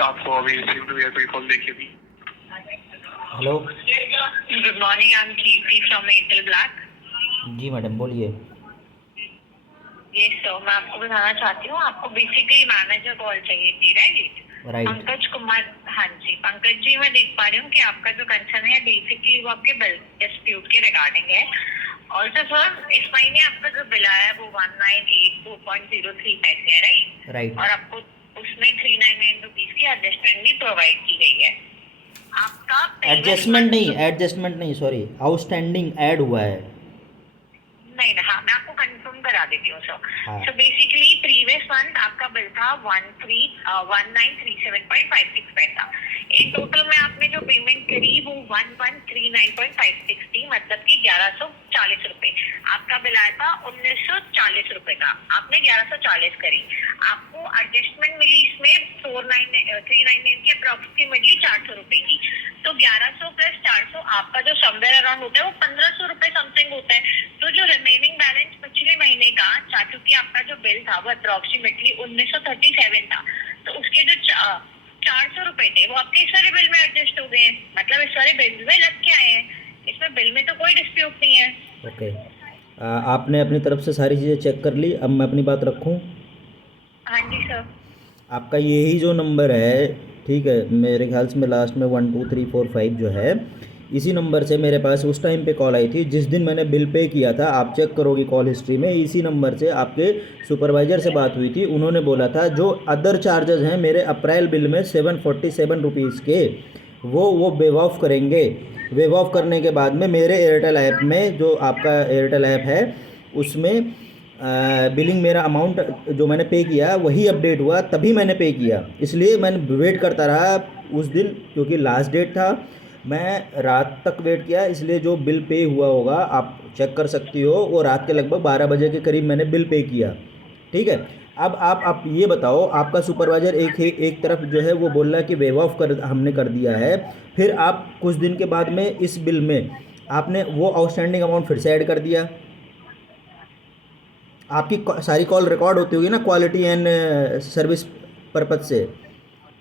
आपको अभी रिसीव्ड हुई है कोई कॉल? देखिए भी। Hello. Good morning, I am Kirti from Airtel black. जी मैडम बोलिए। ये सर, मैं आपको बताना चाहती हूँ, आपको बेसिकली मैनेजर कॉल चाहिए थी, राइट? राइट। पंकज कुमार। हाँ जी पंकज जी, मैं देख पा रही हूँ कि आपका जो कंसर्न है बेसिकली वो आपके बिल डिस्प्यूट के रिगार्डिंग है। ऑल्सो सर, इस महीने आपका जो बिल आया है वो 1982.03 पैसे है, राइट? राइट। और आपको उसमें 399 रुपीज की एडजस्टमेंट भी प्रोवाइड की गई है। आपका एडजस्टमेंट नहीं, सॉरी, आउटस्टैंडिंग ऐड हुआ है। नहीं ना, हाँ मैं आपको कंफर्म करा देती हूँ सर। हाँ। सो बेसिकली प्रीवियस मंथ आपका बिल था 1937.56 पैसा। इन टोटल में आपने जो पेमेंट करी वो 1139.56 थी, मतलब कि 1140 रुपए। आपका बिल आया था 1940 रुपए का, आपने 1140 करी। आपको एडजस्टमेंट मिली इसमें 399 की अप्रोक्सीमेटली 400 रुपए की। तो 1100 प्लस 400 आपका जो समवेयर अराउंड होता है वो 1500 रुपए समथिंग होता है। तो जो रिमेनिंग बैलेंस पिछले महीने का, क्योंकि आपका जो बिल था वो अप्रोक्सीमेटली 1937 था, तो उसके जो 400 रुपए थे वो आपके इस वाले बिल में एडजस्ट हो गए हैं, मतलब इस वाले बिल में लग के आए हैं। इसमें बिल में तो कोई डिस्प्यूट नहीं है। ओके। आपने अपनी तरफ से सारी चीज़ें चेक कर ली, अब मैं अपनी बात रखूं। हाँ जी सर। आपका यही जो नंबर है, ठीक है, मेरे ख्याल से मैं लास्ट में 12345 जो है, इसी नंबर से मेरे पास उस टाइम पे कॉल आई थी जिस दिन मैंने बिल पे किया था। आप चेक करोगी कॉल हिस्ट्री में, इसी नंबर से आपके सुपरवाइज़र से बात हुई थी। उन्होंने बोला था जो अदर चार्जेस हैं मेरे अप्रैल बिल में 747 रुपीज़ के, वो वेव ऑफ करेंगे। वेव ऑफ करने के बाद में मेरे एयरटेल ऐप में, जो आपका एयरटेल ऐप है, उसमें बिलिंग मेरा अमाउंट जो मैंने पे किया वही अपडेट हुआ, तभी मैंने पे किया। इसलिए मैंने वेट करता रहा उस दिन, क्योंकि लास्ट डेट था। मैं रात तक वेट किया, इसलिए जो बिल पे हुआ होगा आप चेक कर सकती हो, वो रात के लगभग 12 बजे के करीब मैंने बिल पे किया। ठीक है। अब आप ये बताओ, आपका सुपरवाइज़र एक तरफ जो है वो बोल रहा है कि वेव ऑफ कर हमने कर दिया है, फिर आप कुछ दिन के बाद में इस बिल में आपने वो आउटस्टैंडिंग अमाउंट फिर से ऐड कर दिया। आपकी सारी कॉल रिकॉर्ड होती होगी ना, क्वालिटी एंड सर्विस पर्पज से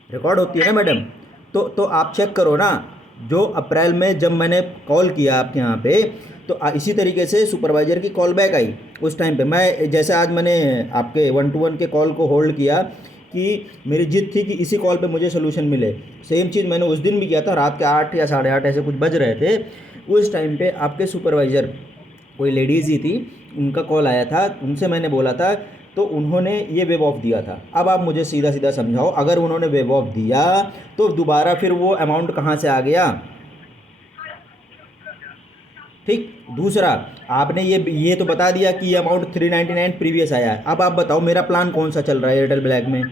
रिकॉर्ड होती है हाँ ना जी। मैडम। तो आप चेक करो ना, जो अप्रैल में जब मैंने कॉल किया आपके यहाँ पे, तो इसी तरीके से सुपरवाइज़र की कॉल बैक आई। उस टाइम पे मैं, जैसे आज मैंने आपके 1 to 1 के कॉल को होल्ड किया कि मेरी जिद थी कि इसी कॉल पे मुझे सोल्यूशन मिले, सेम चीज़ मैंने उस दिन भी किया था। रात के 8 या 8:30 ऐसे कुछ बज रहे थे, उस टाइम पे आपके सुपरवाइज़र, कोई लेडीज़ ही थी, उनका कॉल आया था, उनसे मैंने बोला था, तो उन्होंने ये वेव ऑफ दिया था। अब आप मुझे सीधा सीधा समझाओ, अगर उन्होंने वेव ऑफ दिया तो दोबारा फिर वो अमाउंट कहाँ से आ गया? ठीक। दूसरा, आपने ये तो बता दिया कि ये अमाउंट 399 प्रीवियस आया है। अब आप बताओ मेरा प्लान कौन सा चल रहा है एयरटेल ब्लैक में?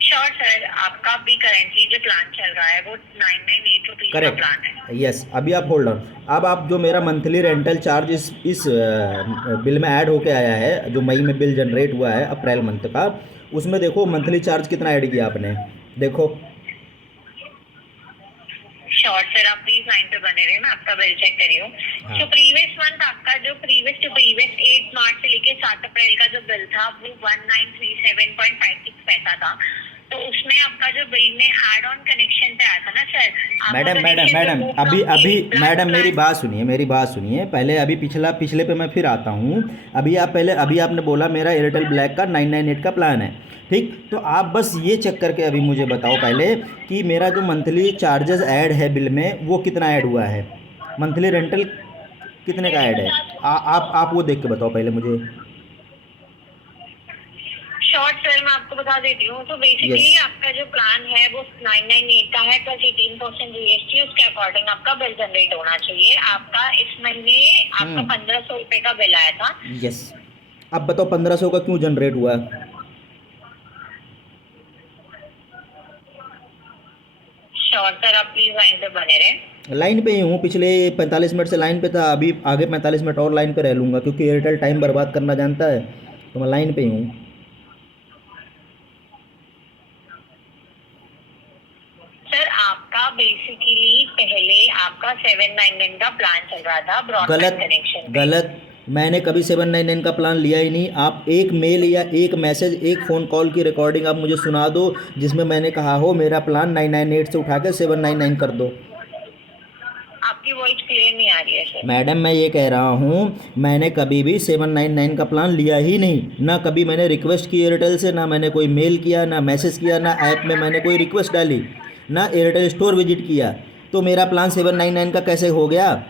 श्योर सर, आपका भी करेंटली जो प्लान चल रहा है वो 998 रुपीज का प्लान है। Correct, yes. अभी आप होल्ड ऑन। अब आप जो मेरा मंथली रेंटल चार्ज इस बिल में ऐड होके आया है, जो मई में बिल जनरेट हुआ है अप्रैल मंथ का, उसमें देखो मंथली चार्ज कितना ऐड किया आपने, देखो। श्योर सर, आप प्लीज लाइन पे बने रहे, मैं आपका बिल चेक करी हूँ। हाँ। तो प्रीवियस मंथ आपका जो प्रीवियस 8 मार्च से लेके 7 अप्रैल का जो बिल था वो 1937.56 पैसा था। तो उसमें आपका जो बिल में एड ऑन कनेक्शन पे आया था ना सर, आप वो madam madam connection madam remove अभी फ्रॉम अभी एट प्लस मैडम मेरी प्लान। बात सुनिए, मेरी बात सुनिए पहले। अभी पिछले पे मैं फिर आता हूँ। अभी आपने बोला मेरा एयरटेल ब्लैक का 998 का प्लान है, ठीक। तो आप बस ये चेक करके अभी मुझे बताओ पहले कि मेरा जो मंथली चार्जेस ऐड है बिल में वो कितना ऐड हुआ है, मंथली रेंटल कितने का ऐड है। आप वो देख के बताओ पहले मुझे। शॉर्ट सर, मैं आपको बता देती हूँ। तो यस। बेसिकली आपका जो प्लान है वो 998 का है प्लस 18% जीएसटी, उसके अकॉर्डिंग आपका बिल जनरेट होना चाहिए। आपका इस महीने आपका 1500 रुपए का बिल आया था। यस। अब बताओ 1500 का क्यों जनरेट हुआ? श्योर सर, आप प्लीज लाइन पे बने रहे। लाइन पे ही हूँ, पिछले 45 मिनट से लाइन पे था, अभी आगे 45 मिनट और लाइन पे रह लूँगा, क्योंकि एयरटेल टाइम बर्बाद करना जानता है, तो मैं लाइन पे ही हूँ। सर, आपका बेसिकली पहले आपका 799 का प्लान चल रहा था ब्रॉडबैंड गलत, कनेक्शन पे। गलत, मैंने कभी 799 का प्लान लिया ही नहीं। आप एक मेल या एक मैसेज, एक फ़ोन कॉल की रिकॉर्डिंग आप मुझे सुना दो जिसमें मैंने कहा हो मेरा प्लान 998 से उठा के 799 कर दो। आपकी वॉइस क्लियर नहीं आ रही है सर। मैडम मैं ये कह रहा हूँ मैंने कभी भी 799 का प्लान लिया ही नहीं, ना कभी मैंने रिक्वेस्ट की एयरटेल से, ना मैंने कोई मेल किया, ना मैसेज किया, ना ऐप में मैंने कोई रिक्वेस्ट डाली, ना एयरटेल स्टोर विजिट किया। तो मेरा प्लान 799 का कैसे हो गया?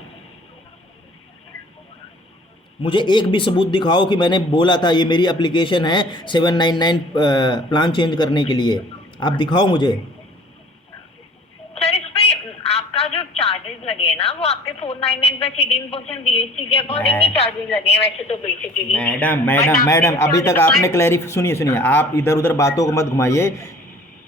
मुझे एक भी सबूत दिखाओ कि मैंने बोला था ये मेरी एप्लीकेशन है 799 प्लान चेंज करने के लिए, आप दिखाओ मुझे। सर इस पे आपका जो चार्जेस लगे हैं ना वो आपके 499 पे 18% जीएसटी के अकॉर्डिंग ही चार्जेस लगे हैं वैसे तो बेसिकली। मैडम मैडम मैडम अभी तक आपने सुनिए सुनिए, आप इधर उधर बातों को मत घुमाइए,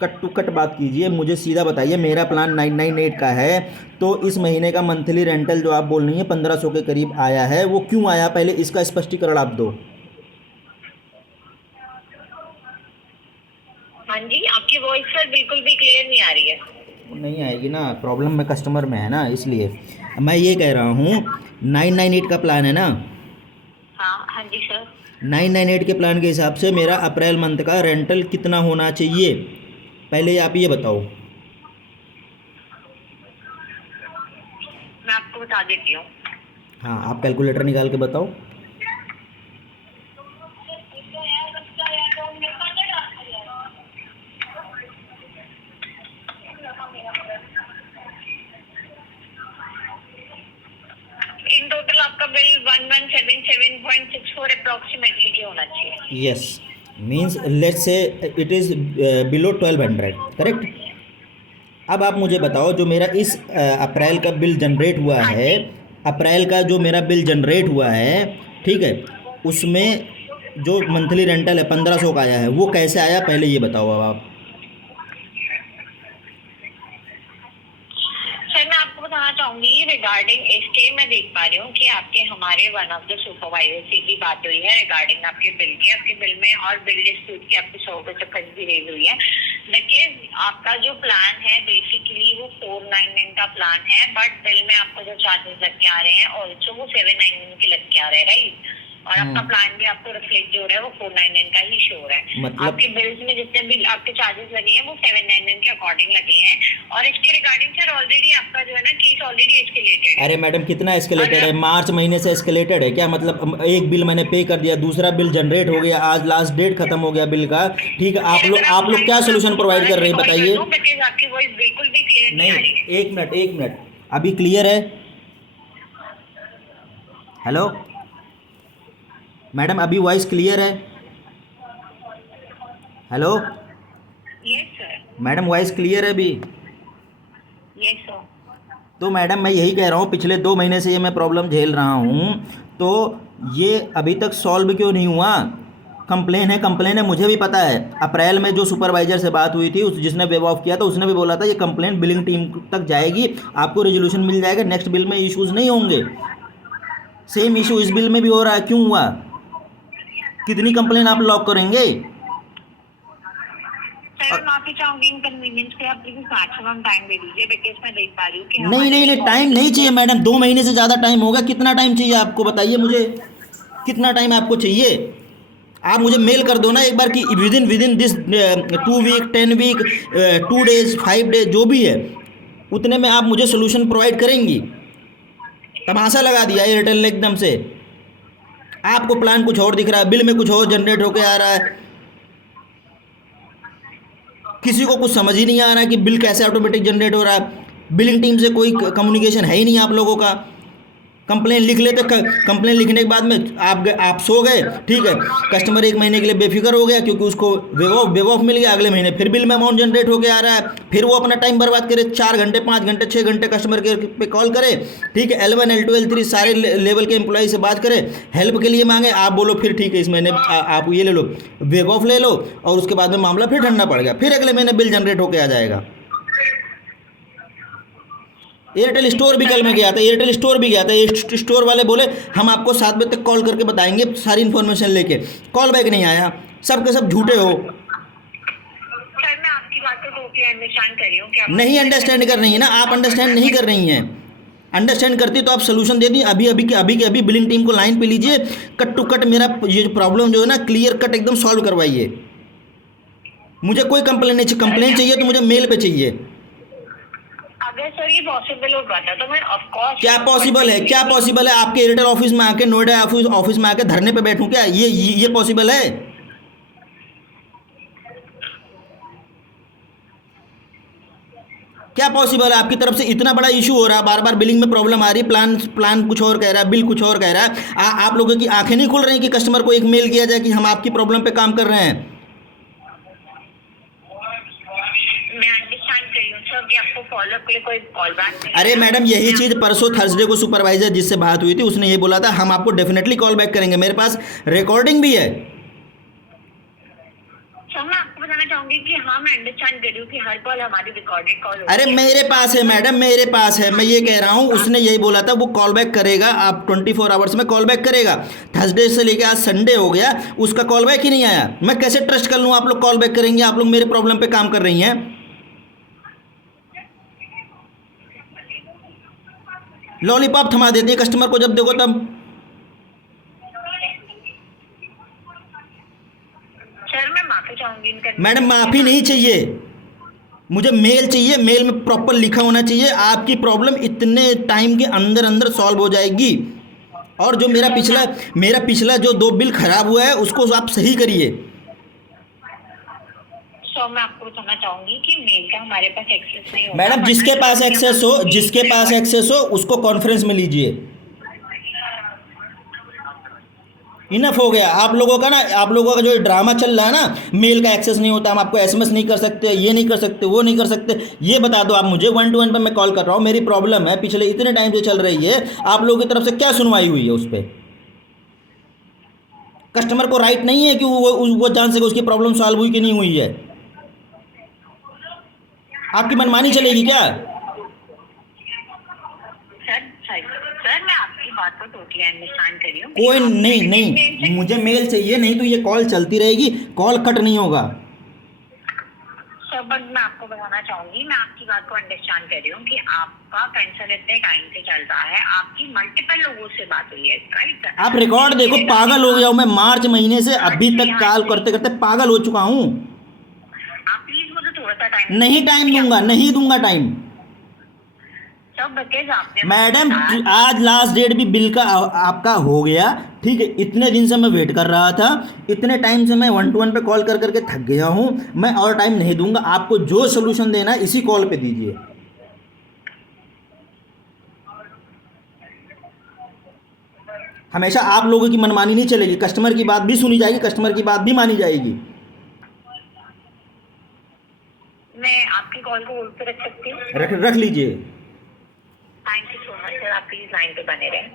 कट टू कट बात कीजिए। मुझे सीधा बताइए, मेरा प्लान 998 का है, तो इस महीने का मंथली रेंटल जो आप बोल रही हैं 1500 के करीब आया है, वो क्यों आया? पहले इसका स्पष्टीकरण आप दो। हाँ जी, आपकी वॉइस सर बिल्कुल भी क्लियर नहीं आ रही है। नहीं आएगी ना, प्रॉब्लम में कस्टमर में है ना, इसलिए मैं ये कह रहा हूँ 998 का प्लान है ना। हाँ हाँ जी सर। 998 के प्लान के हिसाब से मेरा अप्रैल मंथ का रेंटल कितना होना चाहिए, पहले आप ये बताओ। मैं आपको बता देती हूँ। हाँ आप कैलकुलेटर निकाल के बताओ। इन टोटल आपका बिल 1177.64 अप्रोक्सीमेटली की होना चाहिए। Yes, means let's say it is below 1200, correct. अब आप मुझे बताओ जो मेरा इस अप्रैल का बिल जनरेट हुआ है, अप्रैल का जो मेरा बिल जनरेट हुआ है, ठीक है, उसमें जो मंथली रेंटल है 1500 का आया है, वो कैसे आया पहले ये बताओ अब आप। सर मैं आपको बताना चाहूंगी रिगार्डिंग इसके, मैं देख पा रही हूँ कि आपके हमारे वन ऑफ द सुपरवाइजर से भी बात हुई है रिगार्डिंग आपके बिल की, आपके बिल में और बिल डिस्प्यूट की आपकी 100% फर्ज भी रेज हुई है। देखिए आपका जो प्लान है बेसिकली वो 499 का प्लान है, बट बिल में आपको जो चार्जेस लग के आ रहे हैं ऑल्सो वो 799 के लग के आ रहे हैं, राइट। और आपका प्लान भी आपको रिफ्लेक्ट जो हो रहा है वो 499 का ही शो हो रहा है। मतलब आपके बिल्स में जितने भी आपके चार्जेस लगे हैं वो 799 के अकॉर्डिंग लगे हैं। और इसके रिगार्डिंग सर ऑलरेडी आपका जो है ना केस ऑलरेडी एस्केलेटेड है। अरे मैडम कितना एस्केलेटेड है? मार्च महीने से एस्केलेटेड है क्या? मतलब एक बिल मैंने पे कर दिया, दूसरा बिल जनरेट हो गया, आज लास्ट डेट खत्म हो गया बिल का, ठीक है। आप लोग क्या सोल्यूशन प्रोवाइड कर रहे हैं बताइए। आपकी वॉइस बिल्कुल भी क्लियर नहीं आ रही है। एक मिनट अभी क्लियर है? हेलो मैडम, अभी वॉइस क्लियर है? Hello yes sir. Madam, voice clear है अभी? Yes sir. तो मैडम मैं यही कह रहा हूँ, पिछले 2 महीने से ये मैं प्रॉब्लम झेल रहा हूँ, तो ये अभी तक सॉल्व क्यों नहीं हुआ? कंप्लेन है, मुझे भी पता है। अप्रैल में जो सुपरवाइजर से बात हुई थी, उस जिसने वेव ऑफ किया था, उसने भी बोला था ये कंप्लेन बिलिंग टीम तक जाएगी, आपको रेजोल्यूशन मिल जाएगा, नेक्स्ट बिल में इश्यूज़ नहीं होंगे। सेम इशू इस बिल में भी हो रहा है, क्यों हुआ? कितनी कंप्लेन आप लॉक करेंगे? सर माफी चाहूंगी इनकन्वीनियंस पे, आप प्लीज मैक्सिमम टाइम दे दीजिए बिकॉज मैं देख पा रही हूँ कि नहीं टाइम नहीं चाहिए मैडम, 2 महीने से ज़्यादा टाइम होगा। कितना टाइम चाहिए आपको बताइए मुझे, कितना टाइम आपको चाहिए? आप मुझे मेल कर दो ना एक बार कि within this 2 week 10 week 2 days 5 days जो भी है उतने में आप मुझे सोल्यूशन प्रोवाइड करेंगी। तमाशा लगा दिया एयरटेल ने एकदम से, आपको प्लान कुछ और दिख रहा है, बिल में कुछ और जनरेट होके आ रहा है। किसी को कुछ समझ ही नहीं आ रहा है कि बिल कैसे ऑटोमेटिक जनरेट हो रहा है। बिलिंग टीम से कोई कम्युनिकेशन है ही नहीं आप लोगों का। कंप्लेन लिख लेते, कंप्लेन लिखने के बाद में आप सो गए, ठीक है, कस्टमर 1 महीने के लिए बेफिक्र हो गया क्योंकि उसको वेव ऑफ मिल गया, अगले महीने फिर बिल में अमाउंट जनरेट होके आ रहा है, फिर वो अपना टाइम बर्बाद करे, 4 घंटे 5 घंटे 6 घंटे कस्टमर केयर पे कॉल करे, ठीक है, L1 L2 L3 सारे लेवल के एम्प्लॉय से बात करे, हेल्प के लिए मांगे, आप बोलो फिर ठीक है इस महीने आप ये ले लो, वेव ऑफ ले लो, और उसके बाद में मामला फिर ठंडा पड़ गया, फिर अगले महीने बिल जनरेट होके आ जाएगा। एयरटेल स्टोर भी कल मैं गया था, स्टोर वाले बोले हम आपको 7 बजे तक कॉल करके बताएंगे सारी इन्फॉर्मेशन लेके, कॉल बैक नहीं आया, सब के सब झूठे हो। सर मैं आपकी बात को टोटली अंडरस्टैंड कर रही हूँ कि नहीं अंडरस्टैंड कर रही है ना आप, अंडरस्टैंड नहीं कर रही हैं। अंडरस्टैंड करती तो आप सोल्यूशन दे दी। अभी अभी के अभी बिलिंग टीम को लाइन पे लीजिए, कट टू कट मेरा ये प्रॉब्लम जो है ना क्लियर कट एकदम सॉल्व करवाइए। मुझे कोई कंप्लेन नहीं चाहिए, कंप्लेन चाहिए तो मुझे मेल पे चाहिए। अगर सर ये पॉसिबल होगा तो मैं ऑफ कोर्स। क्या पॉसिबल है, क्या पॉसिबल है? आपके एयरटेल ऑफिस में आके, नोएडा ऑफिस में आके धरने पे बैठूं क्या? ये पॉसिबल है? क्या पॉसिबल है? आपकी तरफ से इतना बड़ा इशू हो रहा है, बार बार बिलिंग में प्रॉब्लम आ रही है, प्लान कुछ और कह रहा है, बिल कुछ और कह रहा है। आप लोगों की आंखें नहीं खुल रही कि कस्टमर को एक मेल किया जाए कि हम आपकी प्रॉब्लम पे काम कर रहे हैं। मैं अंडरस्टैंड कर रही हूँ सर, अभी आपको फॉलो अप के लिए कोई कॉल बैक नहीं। अरे मैडम, यही चीज़ परसों थर्सडे को सुपरवाइजर जिससे बात हुई थी उसने ये बोला था हम आपको डेफिनेटली कॉल बैक करेंगे। मेरे पास रिकॉर्डिंग भी है। सर मैं आपको बताना चाहूंगी कि हाँ मैं अंडरस्टैंड कर रही हूँ कि हर कॉल हमारी रिकॉर्डेड कॉल होती अरे है। मेरे पास है मैडम, मेरे पास है, मैं ये कह रहा हूँ उसने यही बोला था वो कॉल बैक करेगा, आप 24 आवर्स में कॉल बैक करेगा। थर्सडे से लेके आज संडे हो गया, उसका कॉल बैक ही नहीं आया। मैं कैसे ट्रस्ट कर लूँ आप लोग कॉल बैक करेंगे? आप लोग मेरे प्रॉब्लम पे काम कर रही हैं। लॉलीपॉप थमा देती है कस्टमर को जब देखो तब। सर मैं माफी चाहूंगी इनका। मैडम माफ़ी नहीं चाहिए, मुझे मेल चाहिए, मेल में प्रॉपर लिखा होना चाहिए आपकी प्रॉब्लम इतने टाइम के अंदर अंदर सॉल्व हो जाएगी। और जो मेरा पिछला जो 2 बिल खराब हुआ है उसको आप सही करिए। सर मैं आपको बताना चाहूंगी कि मेल का हमारे पास एक्सेस नहीं होता। मैडम जिसके पास एक्सेस हो उसको कॉन्फ्रेंस में लीजिए। इनफ हो गया आप लोगों का ना, आप लोगों का जो ड्रामा चल रहा है ना, मेल का एक्सेस नहीं होता, हम आपको एसएमएस नहीं कर सकते, ये नहीं कर सकते, वो नहीं कर सकते। ये बता दो आप मुझे, 1-to-1 पे मैं कॉल कर रहा हूँ, मेरी प्रॉब्लम है पिछले इतने टाइम से चल रही है, आप लोगों की तरफ से क्या सुनवाई हुई है उस पर? कस्टमर को राइट नहीं है कि वो जान सके उसकी प्रॉब्लम सॉल्व हुई कि नहीं हुई है? आपकी मनमानी चलेगी क्या? सर मैं आपकी बात को टोटली अंडरस्टैंड कर रही हूँ। कोई नहीं, मुझे मेल चाहिए, नहीं तो ये कॉल चलती रहेगी, कॉल कट नहीं होगा। सर बट मैं आपको बताना चाहूंगी, मैं आपकी बात को अंडरस्टैंड कर रही हूँ कि आपका कंसर्न इतने टाइम से चल रहा है, आपकी मल्टीपल लोगों से बात हुई है, राइट? आप रिकॉर्ड देखो, पागल हो गया हूँ मैं, मार्च महीने से अभी तक कॉल करते करते पागल हो चुका हूँ। आप प्लीज मुझे थोड़ा सा टाइम। नहीं टाइम दूंगा, नहीं दूंगा टाइम। मैडम आज लास्ट डेट भी बिल का आपका हो गया, ठीक है? इतने दिन से मैं वेट कर रहा था, इतने टाइम से मैं 1-to-1 पे कॉल कर करके थक गया हूँ। मैं और टाइम नहीं दूंगा, आपको जो सोल्यूशन देना है इसी कॉल पे दीजिए। हमेशा आप लोगों की मनमानी नहीं चलेगी, कस्टमर की बात भी सुनी जाएगी, कस्टमर की बात भी मानी जाएगी। मैं आपकी कॉल को होल्ड पे रख सकती हूँ? रख लीजिए। Thank you so much sir, आप प्लीज लाइन पे बने रहें।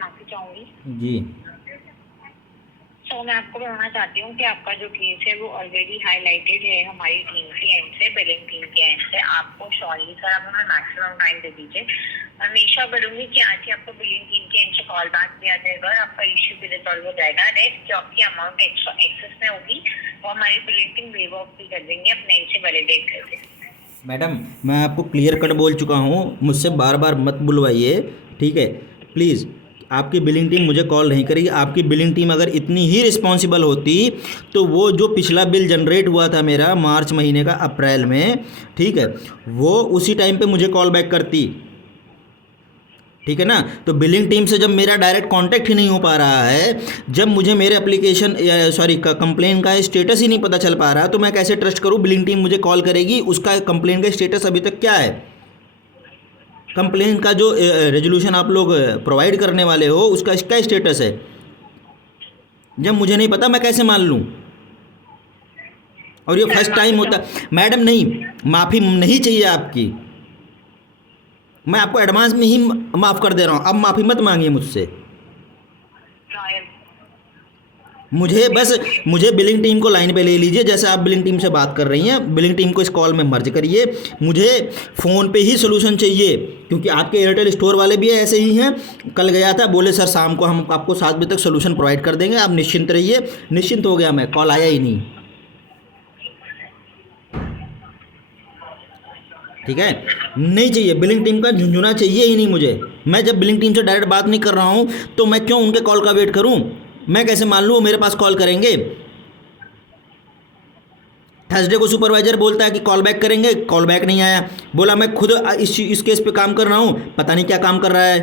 माफी चाहूंगी। जी। मैं आपको बताना चाहती हूँ कि आपका जो केस है वो ऑलरेडी हाईलाइटेड है हमारी टीम के एंड से, बिलिंग टीम के एंड से। आपको सॉरी सर, आप हमें मैक्सिमम टाइम दे दीजिए। हमेशा बोलूंगी कि आज ही आपको बिलिंग टीम के एंड से कॉल बैक दिया जाएगा और आपका इश्यू भी रिजॉल्व हो जाएगा। नेक्स्ट जो आपकी अमाउंट एक्सेस में होगी वो हमारी बिलिंग टीम वेव ऑफ भी कर देंगे अपने एंड से वैलिडेट करके। मैडम मैं आपको क्लियर कट बोल चुका हूँ, मुझसे बार बार मत बुलवाइए, ठीक है प्लीज़। आपकी बिलिंग टीम मुझे कॉल नहीं करेगी। आपकी बिलिंग टीम अगर इतनी ही रिस्पॉन्सिबल होती तो वो जो पिछला बिल जनरेट हुआ था मेरा मार्च महीने का अप्रैल में, ठीक है, वो उसी टाइम पे मुझे कॉल बैक करती, ठीक है ना। तो बिलिंग टीम से जब मेरा डायरेक्ट कांटेक्ट ही नहीं हो पा रहा है, जब मुझे मेरे एप्लीकेशन कंप्लेन का स्टेटस ही नहीं पता चल पा रहा, तो मैं कैसे ट्रस्ट करूं बिलिंग टीम मुझे कॉल करेगी? उसका कंप्लेन का स्टेटस अभी तक क्या है? कंप्लेन का जो रेजोल्यूशन आप लोग प्रोवाइड करने वाले हो उसका क्या स्टेटस है? जब मुझे नहीं पता मैं कैसे मान लूं? और ये फर्स्ट टाइम होता। मैडम नहीं, माफ़ी नहीं चाहिए आपकी, मैं आपको एडवांस में ही माफ़ कर दे रहा हूँ, अब माफ़ी मत मांगिए मुझसे। मुझे बिलिंग टीम को लाइन पे ले लीजिए, जैसे आप बिलिंग टीम से बात कर रही हैं, बिलिंग टीम को इस कॉल में मर्ज करिए। मुझे फ़ोन पे ही सोल्यूशन चाहिए, क्योंकि आपके एयरटेल स्टोर वाले भी ऐसे ही हैं। कल गया था, बोले सर शाम को हम आपको 7 बजे तक सोल्यूशन प्रोवाइड कर देंगे, आप निश्चिंत रहिए। निश्चिंत हो गया मैं, कॉल आया ही नहीं, ठीक है। नहीं चाहिए, बिलिंग टीम का झुंझुना चाहिए ही नहीं मुझे। मैं जब बिलिंग टीम से डायरेक्ट बात नहीं कर रहा हूँ तो मैं क्यों उनके कॉल का वेट करूँ? मैं कैसे मान लूँ वो मेरे पास कॉल करेंगे? थर्सडे को सुपरवाइजर बोलता है कि कॉल बैक करेंगे, कॉल बैक नहीं आया। बोला मैं खुद इस केस पे काम कर रहा हूँ, पता नहीं क्या काम कर रहा है।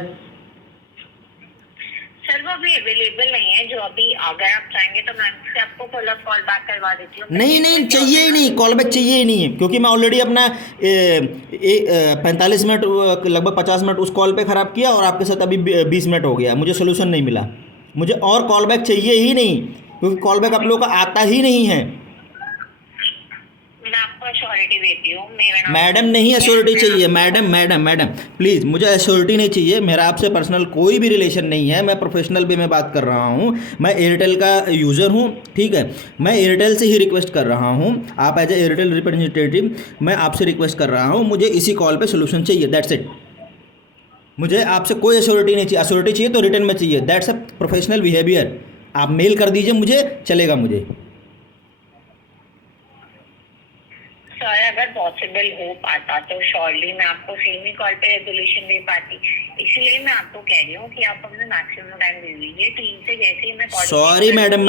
सर वो अभी अवेलेबल नहीं है, जो अभी अगर आप चाहेंगे तो मैं से आपको कॉल बैक करवा देती हूँ। नहीं चाहिए ही नहीं, कॉल बैक चाहिए ही नहीं है, क्योंकि मैं ऑलरेडी अपना 45 मिनट लगभग 50 मिनट उस कॉल पे ख़राब किया और आपके साथ अभी 20 मिनट हो गया, मुझे सोल्यूशन नहीं मिला। मुझे और कॉल बैक चाहिए ही नहीं, क्योंकि कॉल बैक आप लोगों का आता ही नहीं है। मैं आपको अश्योरिटी देती हूँ। मैडम नहीं एश्योरिटी चाहिए, मैडम प्लीज़, मुझे एश्योरिटी नहीं चाहिए। मेरा आपसे पर्सनल कोई भी रिलेशन नहीं है, मैं प्रोफेशनल वे में बात कर रहा हूँ। मैं एयरटेल का यूज़र हूँ, ठीक है। मैं एयरटेल से ही रिक्वेस्ट कर रहा हूँ, आप एज ए एयरटेल रिप्रेजेंटेटिव मैं आपसे रिक्वेस्ट कर रहा हूँ, मुझे इसी कॉल पर सोल्यूशन चाहिए, दैट्स इट। मुझे आपसे कोई एश्योरिटी नहीं चाहिए। एश्योरिटी चाहिए तो रिटर्न में चाहिए, दैट्स अ प्रोफेशनल बिहेवियर। आप मेल कर दीजिए मुझे, चलेगा मुझे। सर अगर पॉसिबल हो पाता तो श्योरली मैं आपको सेम ही कॉल पे रेजोल्यूशन दे पाती, इसलिए मैं आपको कह रही हूँ कि आप अपने मैक्सिमम टाइम दे दीजिए टीम से। जैसे ही मैं सॉरी मैडम,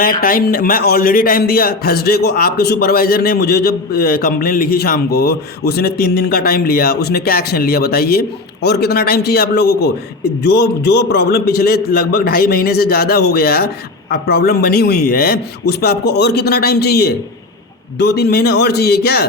मैं ऑलरेडी टाइम दिया। थर्सडे को आपके सुपरवाइजर ने मुझे जब कंप्लेन लिखी शाम को, उसने 3 दिन का टाइम लिया, उसने क्या एक्शन लिया बताइए? और कितना टाइम चाहिए आप लोगों को? जो प्रॉब्लम पिछले लगभग 2.5 महीने से ज़्यादा हो गया, अब प्रॉब्लम बनी हुई है, उस पर आपको और कितना टाइम चाहिए? 2-3 महीने और चाहिए क्या?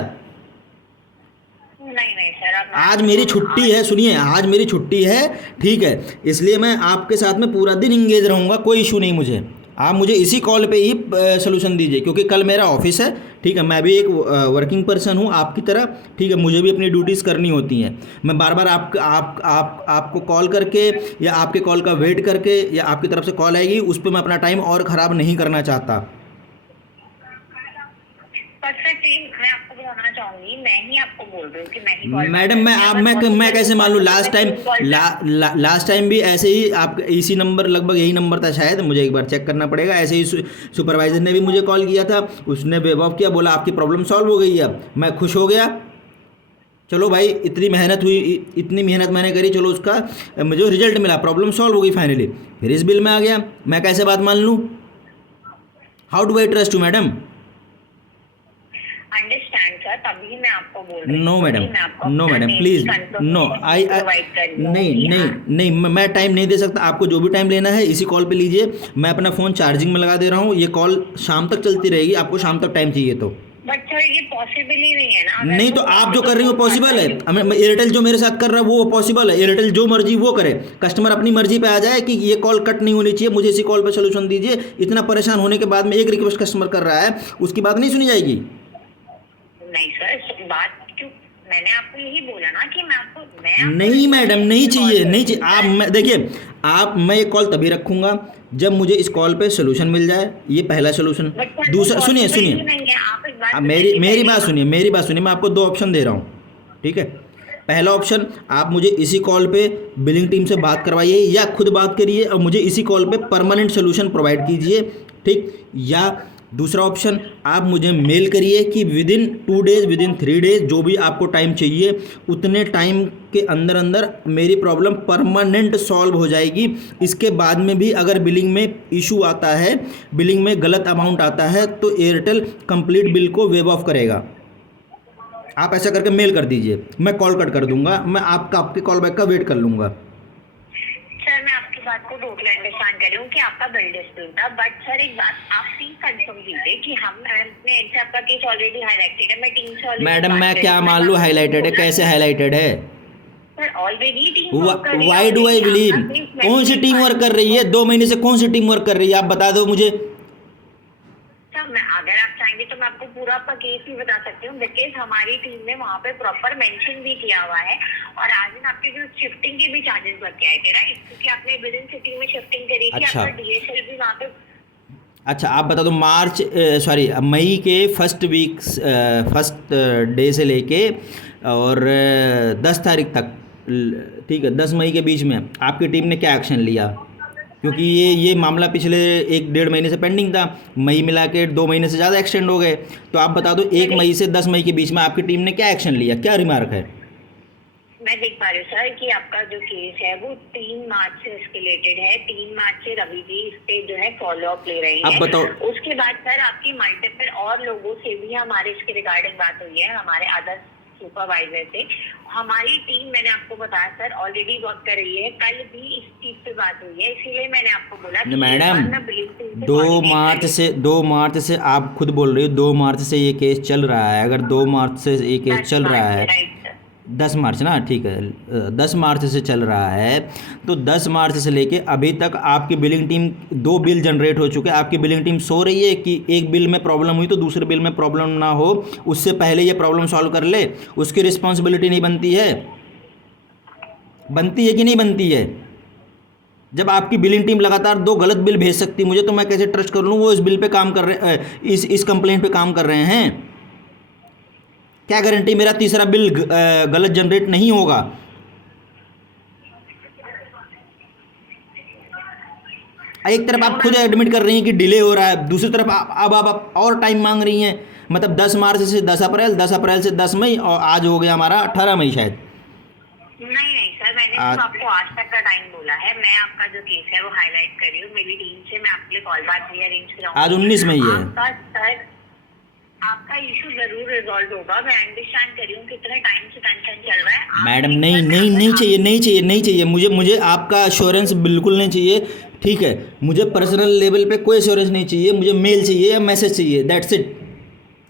नहीं सर, आज मेरी छुट्टी है, सुनिए, आज मेरी छुट्टी है, ठीक है, इसलिए मैं आपके साथ में पूरा दिन इंगेज रहूँगा, कोई इशू नहीं मुझे। आप मुझे इसी कॉल पे ही सोल्यूशन दीजिए, क्योंकि कल मेरा ऑफिस है, ठीक है। मैं भी एक वर्किंग पर्सन हूँ आपकी तरह, ठीक है। मुझे भी अपनी ड्यूटीज़ करनी होती हैं। मैं बार बार आपको कॉल करके या आपके कॉल का वेट करके या आपकी तरफ से कॉल आएगी उस पर मैं अपना टाइम और ख़राब नहीं करना चाहता। मैं आपको बताना चाहूंगी, मैं ही आपको बोल रही हूँ कि मैं ही मैडम मैं कैसे मान लूँ? लास्ट टाइम भी ऐसे ही आप इसी नंबर, लगभग यही नंबर था शायद, मुझे एक बार चेक करना पड़ेगा। ऐसे ही सुपरवाइजर ने भी मुझे कॉल किया था, उसने वेव ऑफ किया, बोला आपकी प्रॉब्लम सॉल्व हो गई है। मैं खुश हो गया, चलो भाई इतनी मेहनत हुई, इतनी मेहनत मैंने करी, चलो उसका मुझे रिजल्ट मिला, प्रॉब्लम सॉल्व हो गई फाइनली। फिर इस बिल में आ गया, मैं कैसे बात मान लूँ? How do I trust you madam? Understand sir, तभी मैं आपको बोल रही हूँ। नो मैडम प्लीज़, नो नहीं, मैं टाइम नहीं दे सकता। आपको जो भी टाइम लेना है इसी कॉल पे लीजिए। मैं अपना फ़ोन चार्जिंग में लगा दे रहा हूँ, ये कॉल शाम तक चलती रहेगी। आपको शाम तक टाइम चाहिए तो। बट सर ये पॉसिबल ही नहीं है ना। नहीं तो आप जो कर रही हो पॉसिबल है। एयरटेल जो मेरे साथ कर रहा है वो पॉसिबल है। एयरटेल जो मर्जी वो करे, कस्टमर अपनी मर्जी पे आ जाए कि ये कॉल कट नहीं होनी चाहिए, मुझे इसी कॉल पे सोल्यूशन दीजिए। इतना परेशान होने के बाद में एक रिक्वेस्ट कस्टमर कर रहा है, उसकी बात नहीं सुनी जाएगी? नहीं सर, बात क्यों मैंने आपको यही बोला ना कि मैं आपको नहीं मैडम, नहीं चाहिए, नहीं चाहिए। आप मैं देखिए, मैं ये कॉल तभी रखूंगा जब मुझे इस कॉल पे सोल्यूशन मिल जाए। ये पहला सोल्यूशन। बट सर वो दूसरा, सुनिए पॉसिबल ही सुनिए, नहीं है, आप एक बात अब मेरी बताइए मेरी पहले बात सुनिए, मेरी बात सुनिए। मैं आपको दो ऑप्शन दे रहा हूँ, ठीक है। पहला ऑप्शन, आप मुझे इसी कॉल पे बिलिंग टीम से बात करवाइए या खुद बात करिए और मुझे इसी कॉल पे परमानेंट सोल्यूशन प्रोवाइड कीजिए, ठीक। या दूसरा ऑप्शन, आप मुझे मेल करिए कि with in 2 days, with in 3 days, जो भी आपको टाइम चाहिए उतने टाइम के अंदर अंदर मेरी प्रॉब्लम परमानेंट सॉल्व हो जाएगी। इसके बाद में भी अगर बिलिंग में इशू आता है, बिलिंग में गलत अमाउंट आता है, तो एयरटेल कंप्लीट बिल को वेव ऑफ करेगा। आप ऐसा करके मेल कर दीजिए, मैं कॉल कट कर दूंगा, मैं आपके कॉल बैक का वेट कर लूँगा। सर मैं आपकी बात को टोटली अंडरस्टैंड कर रही हूँ कि आपका बिल डिस्प्यूट था, बट सर एक बात आप प्लीज कंफर्म कीजिए कि हमने इनसे आपका केस ऑलरेडी हाईलाइटेड है, मैं टीम से already मैडम बात मैं कर क्या रही हूँ, मान मैं लूँ आपको हाईलाइटेड है? बोला कैसे कि- हाईलाइटेड है? सर ऑलरेडी टीम वर्क कर रही है, why do I already believe? आपका case कौन सी मैंने टीम वर्क कर रही है? 2 महीने से कौन सी टीम वर्क कर रही है? आप बता दो मुझे। सर मैं अगर आप चाहेंगे तो मैं आपको पूरा आपका केस भी बता सकती हूँ, बिकॉज हमारी टीम ने वहाँ पे प्रॉपर मेंशन भी किया हुआ है, और आज दिन आपके जो शिफ्टिंग के भी चार्जेस लग के आए थे, राइट? क्योंकि आपने विद इन सिटी में शिफ्टिंग करी थी, अच्छा। आपका डीएसएल भी वहाँ पे। अच्छा आप बता दो, मई के फर्स्ट डे से लेके और 10 तारीख तक, ठीक है, 10 मई के बीच में आपकी टीम ने क्या एक्शन लिया? क्योंकि ये मामला पिछले 1-1.5 महीने से पेंडिंग था, मई मिला के 2 महीने से ज़्यादा एक्सटेंड हो गए। तो आप बता दो 1 मई से 10 मई के बीच में आपकी टीम ने क्या एक्शन लिया, क्या रिमार्क है? मैं देख पा रही हूँ सर कि आपका जो केस है वो 3 मार्च से एस्केलेटेड है, 3 मार्च से रवि जी इस पे जो है फॉलो अप ले रहे अब हैं। बताओ। उसके बाद सर आपकी मल्टीपल और लोगों से भी हमारे इसके रिगार्डिंग बात हुई है, हमारे अदर सुपरवाइजर से। हमारी टीम, मैंने आपको बताया सर, ऑलरेडी वर्क कर रही है, कल भी इस चीज पे बात हुई है, इसीलिए मैंने आपको बोला कि मैडम, एक बार मैं बिलिंग टीम से 2 coordinate मार्च करूँ। से 2 मार्च से आप खुद बोल रही हो 2 मार्च से ये केस चल रहा है। अगर 2 मार्च से ये केस चल रहा है, राइट सर, 10 मार्च ना, ठीक है, 10 मार्च से चल रहा है, तो 10 मार्च से लेके अभी तक आपकी बिलिंग टीम 2 बिल जनरेट हो चुके हैं। आपकी बिलिंग टीम सो रही है कि एक बिल में प्रॉब्लम हुई तो दूसरे बिल में प्रॉब्लम ना हो, उससे पहले ये प्रॉब्लम सॉल्व कर ले। उसकी रिस्पॉन्सिबिलिटी नहीं बनती है? बनती है कि नहीं बनती है? जब आपकी बिलिंग टीम लगातार 2 गलत बिल भेज सकती है मुझे, तो मैं कैसे ट्रस्ट कर लूँ वो इस बिल पे काम कर रहे, इस कंप्लेंट पे काम कर रहे हैं? क्या गारंटी मेरा तीसरा बिल गलत जनरेट नहीं होगा? एक तरफ आप खुद एडमिट कर रही हैं कि डिले हो रहा है, दूसरी तरफ अब आप और टाइम मांग रही हैं। मतलब 10 मार्च से 10 अप्रैल, 10 अप्रैल से 10 मई, और आज हो गया हमारा 18 मई शायद। नहीं सर, मैंने तो आपको आज तक का टाइम बोला है। मैं आपका जो केस है वो हाईलाइट कर रही हूँ, मेरी टीम से मैं आपके लिए कॉल बात भी अरेंज कराऊंगी। आज 19 मई है। आपका सर, आपका इशू जरूर रिजॉल्व होगा। मैं अंडरस्टैंड कर रही हूँ कितने टाइम से टेंशन चल रहा है। मैडम नहीं नहीं नहीं चाहिए, नहीं चाहिए, नहीं चाहिए मुझे आपका एश्योरेंस बिल्कुल नहीं चाहिए, ठीक है। मुझे पर्सनल लेवल पे कोई एश्योरेंस नहीं चाहिए, मुझे मेल चाहिए या मैसेज चाहिए, दैट्स इट।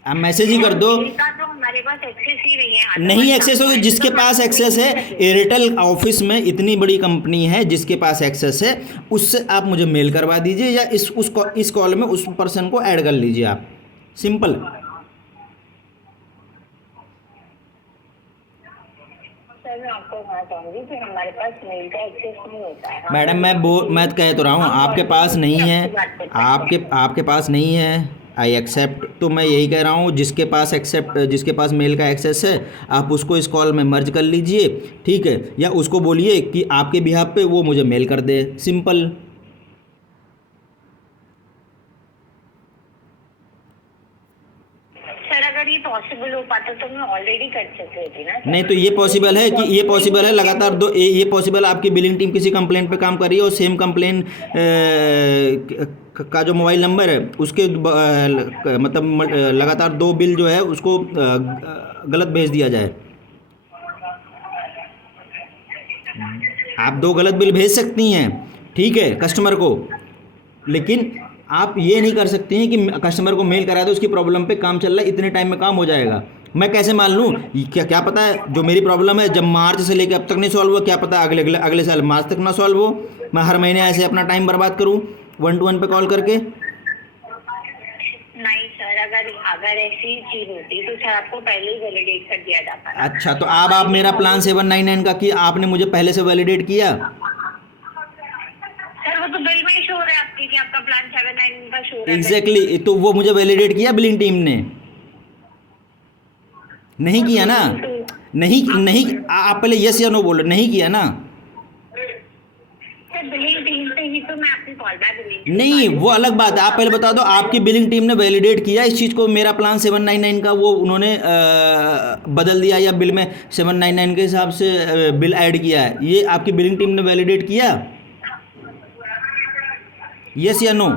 आप मैसेज ही कर दो। तो हमारे पास एक्सेस ही नहीं है। नहीं एक्सेस होगी, जिसके पास एक्सेस है, एयरटेल ऑफिस में इतनी बड़ी कंपनी है जिसके पास एक्सेस है, उससे आप मुझे मेल करवा दीजिए या इस कॉल में उस पर्सन को ऐड कर लीजिए आप, सिंपल। सर मैं आपको कहना चाहूंगी कि हमारे पास मेल का एक्सेस नहीं होता है। मैडम मैं कह तो रहा हूँ आपके पास नहीं है, आपके पास नहीं है, आई एक्सेप्ट। तो मैं यही कह रहा हूँ, जिसके पास मेल का एक्सेस है आप उसको इस कॉल में मर्ज कर लीजिए, ठीक है। या उसको बोलिए कि आपके बिहाफ पे वो मुझे मेल कर दे, सिंपल। सर अगर ये पॉसिबल हो पाता तो मैं ऑलरेडी कर सकती थी ना। नहीं तो ये पॉसिबल है कि ये पॉसिबल है लगातार ये पॉसिबल है आपकी बिलिंग टीम किसी कंप्लेंट पे काम कर रही है और सेम कंप्लेंट का जो मोबाइल नंबर है उसके मतलब लगातार 2 बिल जो है उसको गलत भेज दिया जाए। आप 2 गलत बिल भेज सकती हैं, ठीक है, कस्टमर को, लेकिन आप ये नहीं कर सकती हैं कि कस्टमर को मेल करा दो उसकी प्रॉब्लम पे काम चल रहा है, इतने टाइम में काम हो जाएगा। मैं कैसे मान लूँ? क्या पता है जो मेरी प्रॉब्लम है जब मार्च से लेकर अब तक नहीं सॉल्व हुआ, क्या पता अगले साल मार्च तक ना सॉल्व हो। मैं हर महीने ऐसे अपना टाइम बर्बाद करूँ 1 to 1 पे कॉल करके? नहीं सर, अगर ऐसी चीज होती तो सर आपको पहले ही वैलिडेट कर दिया जाता ना। अच्छा, तो अब आप मेरा प्लान 799 का कि आपने मुझे पहले से वैलिडेट किया? सर वो तो बिल में ही शो है आपकी कि आपका प्लान 799 का शो है। एग्जैक्टली, तो वो मुझे वैलिडेट किया बिलिंग टीम ने? नहीं किया ना? नहीं नहीं, आप पहले यस या नो बोलो, नहीं किया ना? सर बिलिंग टीम से ही तो मैं आपकी कॉल बैक हुई। नहीं, वो अलग बात है। आप पहले बता दो, आपकी बिलिंग टीम ने वैलिडेट किया इस चीज़ को? मेरा प्लान 799 का वो उन्होंने बदल दिया या बिल में 799 के हिसाब से बिल ऐड किया है, ये आपकी बिलिंग टीम ने वैलिडेट किया? यस या नो?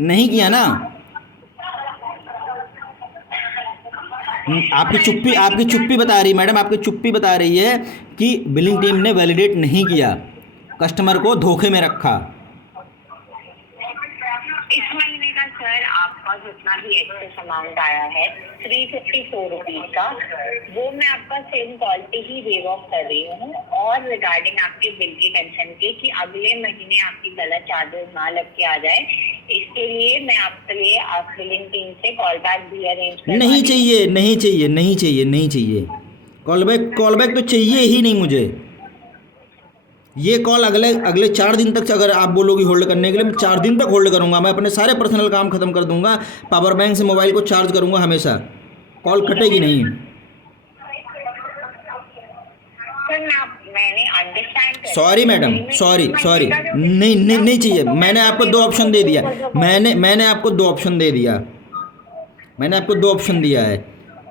नहीं किया ना? आपकी चुप्पी बता रही मैडम, आपकी चुप्पी बता रही है कि बिलिंग टीम ने वैलिडेट नहीं किया, कस्टमर को धोखे में रखा। इस महीने का सर आपका जितना भी एक्सेस अमाउंट आया है 354 रुपीज का, वो मैं आपका सेम कॉल पे ही वेव ऑफ कर रही हूँ। और रिगार्डिंग आपके बिल की टेंशन के कि अगले महीने आपकी गलत चार्जेस ना लग के आ जाए, इसके लिए मैं आपके लिए आप बिलिंग टीम से कॉल बैक भी अरेंज कर। नहीं चाहिए, नहीं चाहिए, नहीं चाहिए, नहीं चाहिए कॉल बैक तो चाहिए ही नहीं मुझे। ये कॉल अगले 4 दिन तक, अगर आप बोलोगी होल्ड करने के लिए, मैं 4 दिन तक होल्ड करूंगा। मैं अपने सारे पर्सनल काम खत्म कर दूंगा, पावर बैंक से मोबाइल को चार्ज करूंगा हमेशा, कॉल कटेगी नहीं। मैंने अंडरस्टैंड। सॉरी मैडम, सॉरी, नहीं नहीं नहीं चाहिए। मैंने आपको 2 ऑप्शन दे दिया, मैंने आपको 2 ऑप्शन दे दिया, मैंने आपको 2 ऑप्शन दिया है।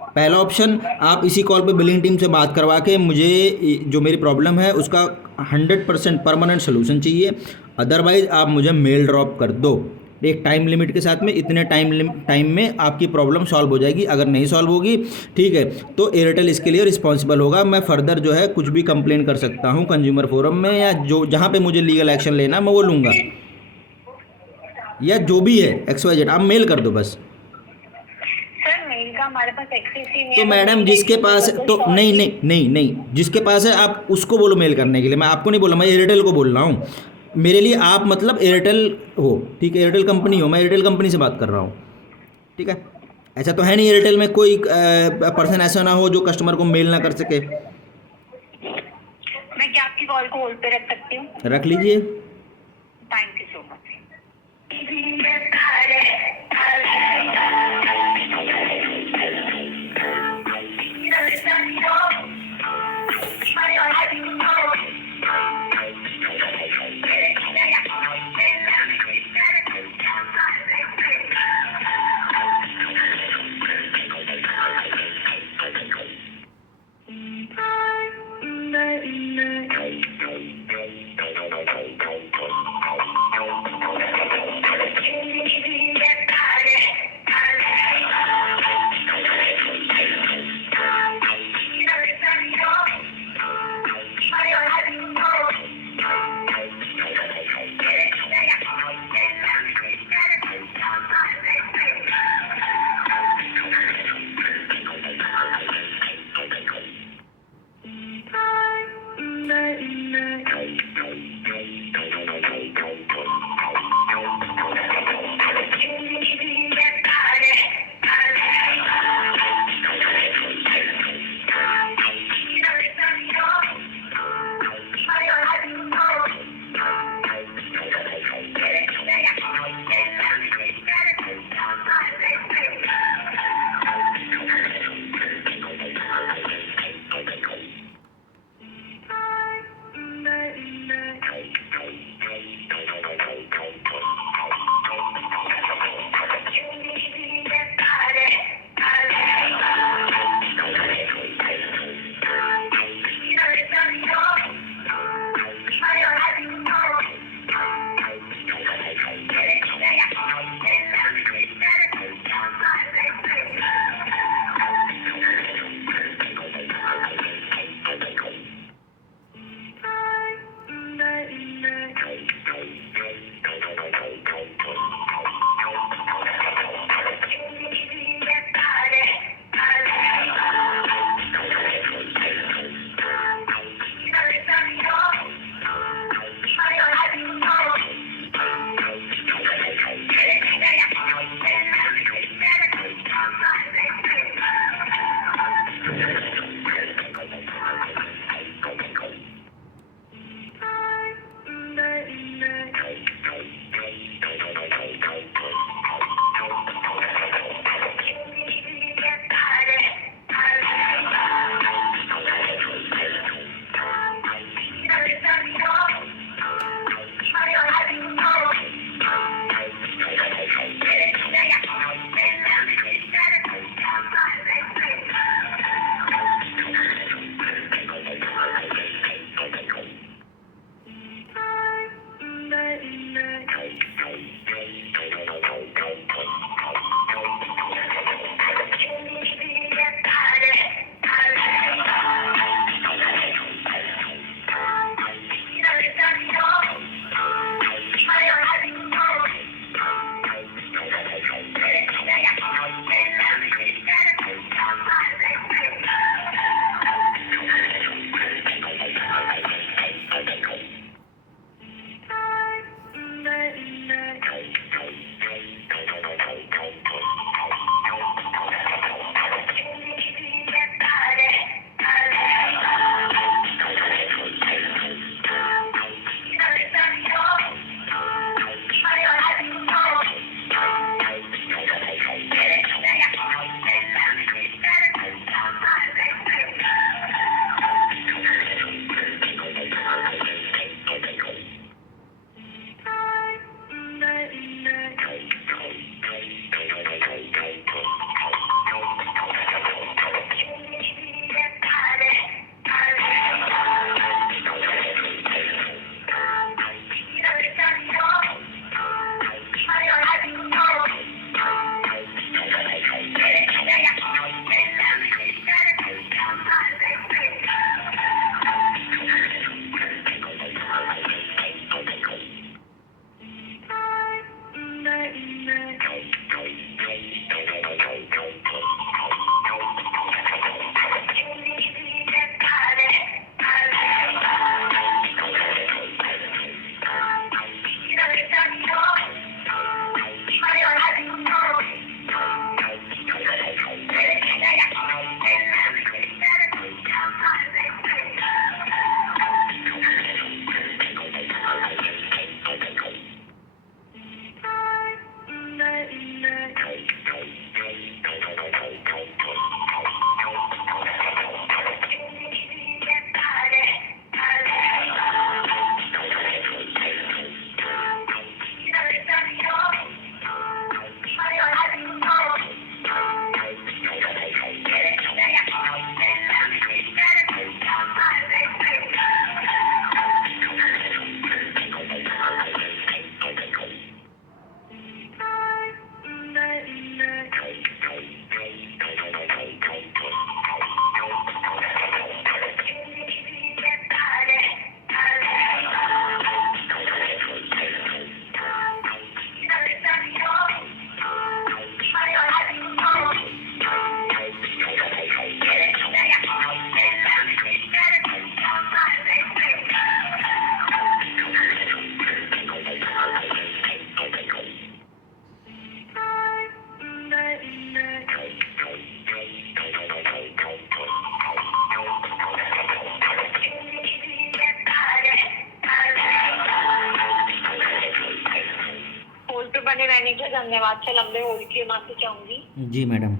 पहला ऑप्शन, आप इसी कॉल पे बिलिंग टीम से बात करवा के मुझे जो मेरी प्रॉब्लम है उसका 100% परमानेंट सोल्यूशन चाहिए। अदरवाइज़ आप मुझे मेल ड्रॉप कर दो एक टाइम लिमिट के साथ में, इतने टाइम में आपकी प्रॉब्लम सॉल्व हो जाएगी। अगर नहीं सॉल्व होगी, ठीक है, तो एयरटेल इसके लिए रिस्पॉन्सिबल होगा। मैं फर्दर जो है कुछ भी कंप्लेन कर सकता हूँ कंज्यूमर फोरम में, या जो जहाँ पे मुझे लीगल एक्शन लेना मैं वो लूँगा, या जो भी है XYZ। आप मेल कर दो बस। हमारे पास एक्सेस ही नहीं तो है। मैडम जिसके पास, तो नहीं नहीं नहीं नहीं, जिसके पास है आप उसको बोलो मेल करने के लिए। मैं आपको नहीं बोला, मैं एयरटेल को बोल रहा हूँ। मेरे लिए आप मतलब एयरटेल हो, ठीक है, एयरटेल कंपनी हो, मैं एयरटेल कंपनी से बात कर रहा हूँ, ठीक है। ऐसा तो है नहीं एयरटेल में कोई पर्सन ऐसा ना हो जो कस्टमर को मेल ना कर सके। मैं क्या आपकी कॉल को होल्ड पे रख सकती हूँ? रख लीजिए। Thank you so much. Sir धन्यवाद सर, लंबे होल्ड के माफी चाहूंगी। जी मैडम।